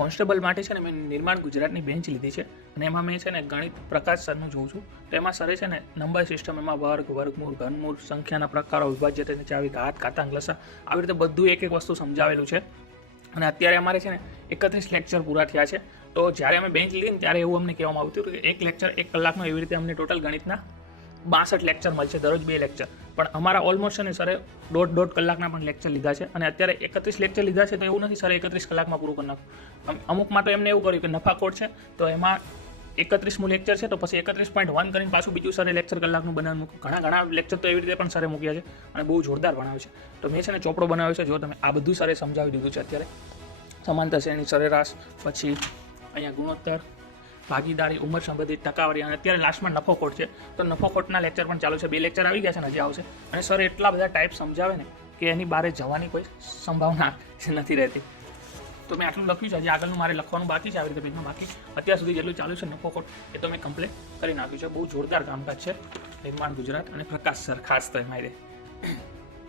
Constable માટે છે ને મેં નિર્માણ ગુજરાતની બેન્ચ લીધી છે અને એમાં મેં છે ને ગણિત પ્રકાશ સરનું જોઉં છું. તો એમાં સરે છે ને નંબર સિસ્ટમ, એમાં વર્ગ, વર્ગમૂળ, ઘનમૂળ, સંખ્યાના પ્રકારો, વિભાજ્યતા, ચાવી, ઘાત, ઘાતાંક, લસા, આવી રીતે બધું એક એક વસ્તુ સમજાવેલું છે. અને અત્યારે અમારે છે ને 31 લેક્ચર પૂરા થયા છે. તો જ્યારે અમે બેન્ચ લીધી ને ત્યારે એવું અમને કહેવામાં આવતું હતું કે એક લેક્ચર 1 કલાકનો, એવી રીતે અમને ટોટલ ગણિતના 62 લેક્ચર મળશે, દરરોજ 2 લેક્ચર. પણ અમારા ઓલમોસ્ટ છે ને સરે દોઢ કલાકના પણ લેક્ચર લીધા છે. અને અત્યારે 31 લેક્ચર લીધા છે તો એવું નથી સર 31 કલાકમાં પૂરું કરી નાખું. અમુકમાં તો એમને એવું કર્યું કે નફાખોટ છે તો એમાં 31મું લેક્ચર છે તો પછી 31.1 કરીને પાછું બીજું સરે લેક્ચર કલાકનું બનાવી મૂક્યું. ઘણા લેક્ચર તો એવી રીતે પણ સરે મૂક્યા છે અને બહુ જોરદાર ભણાવે છે. તો મેં છે ને ચોપડો બનાવ્યો છે, જો તમે આ બધું સરે સમજાવી દીધું છે. અત્યારે સમાંતર શ્રેણી, સરેરાશ, પછી અહીંયા ગુણોત્તર, ભાગીદારી, ઉંમર સંબંધિત, ટકાવારી, અને અત્યારે લાસ્ટમાં નફોખોટ છે. તો નફોખોટના લેક્ચર પણ ચાલુ છે. 2 લેક્ચર આવી ગયા છે ને હજી આવશે. અને સર એટલા બધા ટાઈપ સમજાવે ને કે એની બહાર જવાની કોઈ સંભાવના નથી રહેતી. તો મેં આટલું લખ્યું છે, હજી આગળનું મારે લખવાનું બાકી છે આવી રીતે પેજમાં. બાકી અત્યાર સુધી જેટલું ચાલુ છે નફોખોટ એ તો મેં કમ્પ્લીટ કરી નાખ્યું છે. બહુ જોરદાર કામકાજ છે નિર્માણ ગુજરાત અને પ્રકાશ સર ખાસ તો એમાં